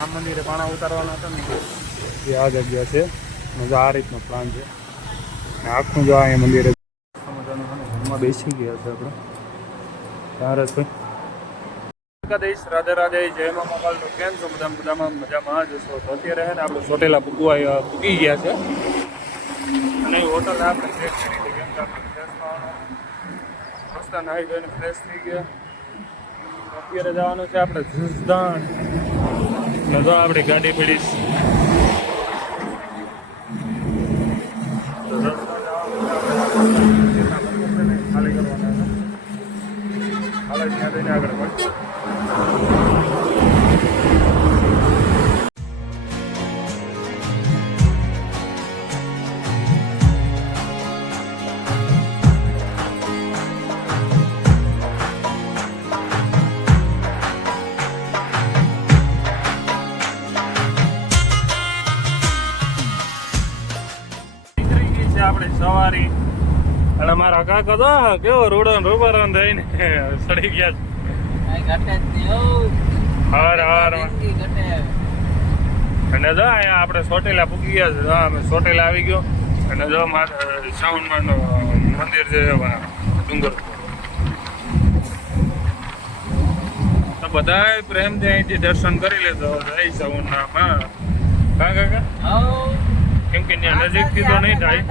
રામ મંદિરે પાણા ઉતારવાના હતા ને એ આ જગ્યા છે. આ રીતનો પ્લાન છે. આખું જો અહીંયા મંદિરે જમવા બેસી ગયા છે આપણે. ત્યારે રાધે રાધે જય મા મોગલ. કેમ છો બધા? મજામાં જ છો. તો અત્યારે છે ને આપણે ચોટેલા પૂગી ગયા છે અને હોટલ આપણે ચેક કરી હતી. કેમ કે આપણે ફ્રેશ થવાનું રસ્તા નાહી ધોઈને ફ્રેશ થઈ ગયા. અત્યારે જવાનું છે આપણે જસદણ. જો આપણી ગાડી પડી ખાલી કરવાના છે. હાલ ત્યાં જઈને આગળ પડશે. આપણે સવારી અને મારા કાકા તો કેવો રૂડો રૂબરો થઈને સડી ગયા અને જો અહીંયા આપણે ચોટેલા પૂકી ગયા છે. અમે ચોટેલા આવી ગયો અને જો શ્રાવણ મંદિર છે ડુંગર. તો બધા પ્રેમથી અહીંથી દર્શન કરી લેતો જય શ્રાવણમાં. કા કાકા કેમ કે નજીક થી તો નહીં થાય.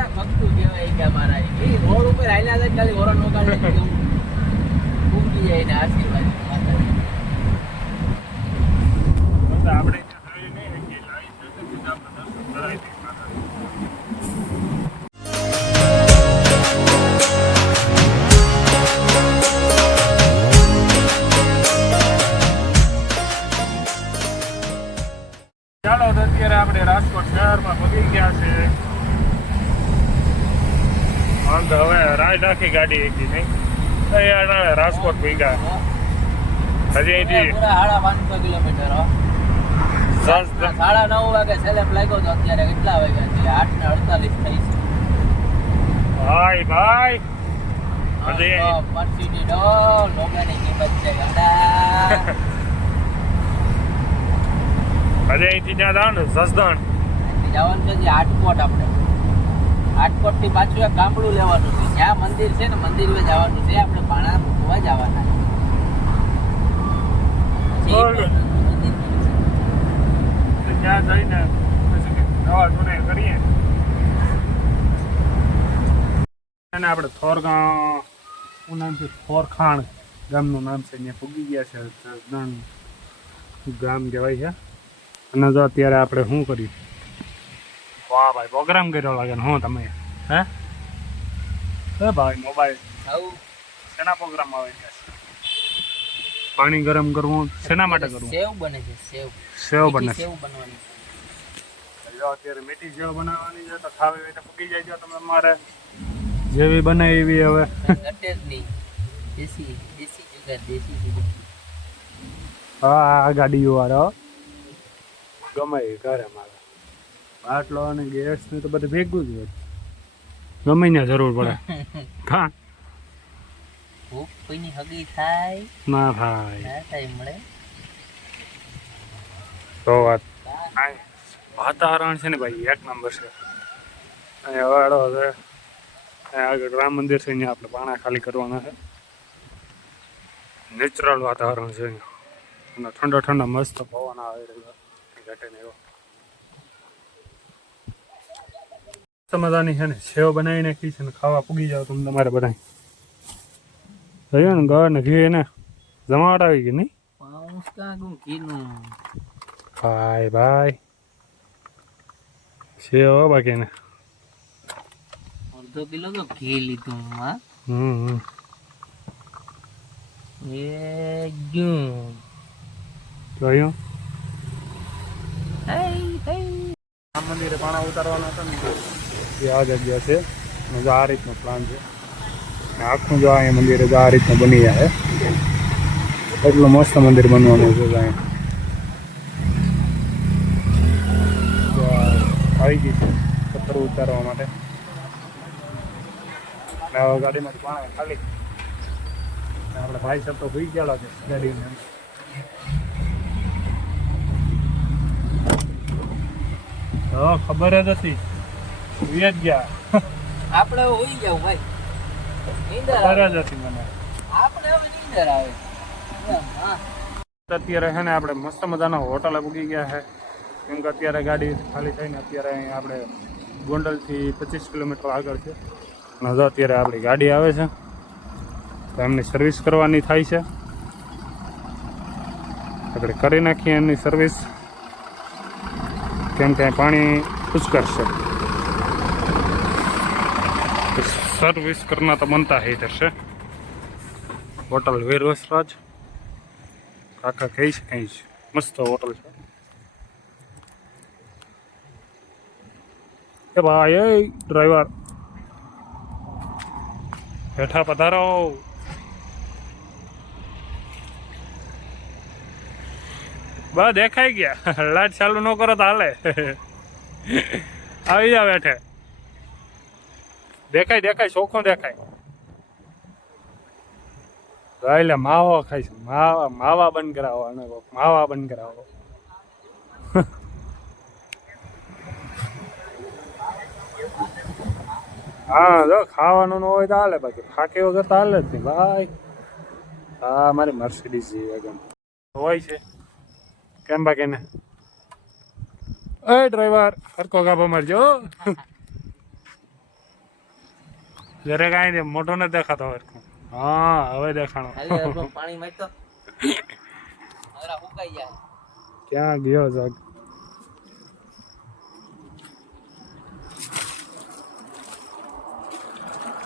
રોડ ઉપર આયલા છે ખાલી ઓરન વગાડે પૂકી જાય ને આશીર્વાદ આપણે જોઈ નહીં કે લાઈન છે કે આપણે દર્શન કરાવી દઈએ. ચાલો તો અત્યારે આપણે રાજકોટ શહેરમાં પહોંચી ગયા છે. હવે રાઈડ આખી ગાડી એકી નહીં રાજકોટ ભીગા હજી અહીંથી 550 કિલોમીટર. 9:30 વાગે સેલેમ લાગ્યો તો અત્યારે કેટલા વાગ્યા છે? 8:48 થઈ છે. ભાઈ ભાઈ હજી મર્સિડી ડોલ લોગાની કિંમત છે ગાડા. હજી અહીંથી ત્યાં જવાનું જસદણ જવાનું છે. આટકોટ આપણે આટકોટ થી પાછું એક ગામડું લેવાનું છે. જ્યાં મંદિર છે ને મંદિર જવાનું છે. આપણે પાણા મૂકવા જવાના ત્યાં જઈને નવા જૂને કરીએ. અને આપણે થોરગામ શું નામ છે? થોરખાણ ગામનું નામ છે. અહીંયા પૂગી ગયા છે. જસદણ ગામ કહેવાય છે. અને જો અત્યારે આપણે શું કર્યું? વાહ ભાઈ પ્રોગ્રામ કર્યો લાગે ને. હું તમે હે ભાઈ મોબાઈલ શેના પ્રોગ્રામ આવે છે? પાણી ગરમ કરવું શેના માટે કરવું? સેવ બને છે. સેવ બને છે. જો અત્યારે મીઠી સેવ બનાવવાની છે તો ખાવી હોય તો પૂકી જાય છે. તમે અમારે જેવી બને એવી હવે હા આ ગાડીઓ વાળો ગમે ઘરે મારે બાટલો અને ગેસ ને તો બધું ભેગું જ હોય. ગમે ત્યાં જરૂર પડે. હા કોઈની હગી થાય ના થાય મળે તો વાત. વાતાવરણ છે ને ભાઈ એક નંબર છે. અહીંયા વાળો છે. આગળ રામ મંદિર છે. અહીંયા આપણે પાણા ખાલી કરવાના છે. નેચરલ વાતાવરણ છે અહીંયા અને ઠંડા ઠંડા મસ્ત પવન આવી રહ્યો ઘટે ને એવો મજાની છે ને સેવ બનાવી નાખી છે ને ખાવા પૂગી જાવ તમે તમારે બધા. જોયું ને ગળ ને ઘી ને જમાવટ આવી ગઈ નહીં? ભાઈ ભાઈ સેવ બાકી ને અડધો કિલો તો ઘી લીધું. જોયું રામ મંદિરે પાણા ઉતારવાના હતા ને એ આ જગ્યા છે. આ રીતનો પ્લાન છે. આખું જો અહીંયા મંદિર આ રીતનું બની જાય. એટલું મસ્ત મંદિર બનવાનું છે. આવી ગઈ છે પથ્થર ઉતારવા માટે. ગાડીમાંથી પાણા ખાલી આપણે ભાઈ સાહેબ તો ભૂઈ ગયેલા છે ગાડીને. હા ખબર જ હતી વ્યાજ ગયા આપણે હોઈ જાવ ભાઈ નીંદર ખબર આવે જ હતી મને આપણે હવે નીંદર આવે હા અત્યારે છે ને આપણે મસ્ત મજાના હોટલે પૂગી ગયા છે કેમ કે અત્યારે ગાડી ખાલી થઈને અત્યારે અહીં આપણે ગોંડલથી 25 કિલોમીટર આગળ છે અને જો અત્યારે આપણી ગાડી આવે છે તો એમની સર્વિસ કરવાની થાય છે આપણે કરી નાખીએ એમની સર્વિસ કેમ કે પાણી पुष्कर से सर्विस करना तो बनता है इधर से होटल वीरवसराज काका कहीं से कहीं मस्त होटल है ए भाई ए ड्राइवर बैठा पधारो बस देखाई गया लाइट चालू न करो तो हाले આવી જા બેઠે દેખાય દેખાય ચોખ્ખો દેખાય એટલે માવો ખાય છે માવા માવા બંધ કરાવો અને માવા બંધ કરાવો હા જો ખાવાનું ન હોય તો હાલે બાકી ફાંકી વગર તો હાલે જ નહીં ભાઈ હા મારી મર્સિડીઝ વેગન હોય છે કેમ બાકી ને એ ડ્રાઈવર સરખો ગાભો મારજો જરે કાંઈ નહીં મોટો નથી દેખાતો સરખો હા હવે દેખાણો પાણી માંગતો હવે હુકાઈ જાય ક્યાં ગયો જગ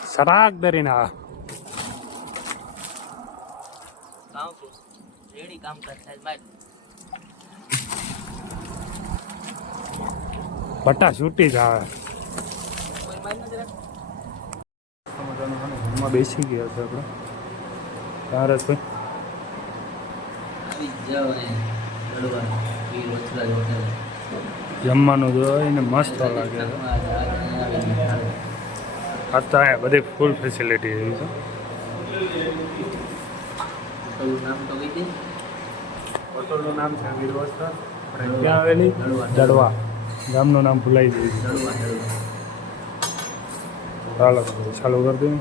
સરાગ દરીને આ કામ તો રેડી કામ કરતા ભાઈ બટા છૂટી જ આવે કોઈ માર ન જરા રૂમમાં બેસી ગયા છે આપણે તારે કોઈ આવી જાવ ને લડવા વીર વચલા હોટેલ જમવાનું જોઈને મસ્ત લાગે છે આ તો અહીંયા બધી ફૂલ ફેસિલિટી એવી છે હોટલનું નામ તો કહી દે હોટલનું નામ છે વીરવસ્ત્ર આપણે ક્યાં આવેલી દડવા ગામનું નામ ભૂલાઈ ગયું લડવા ચાલો ચાલુ કરી દઉં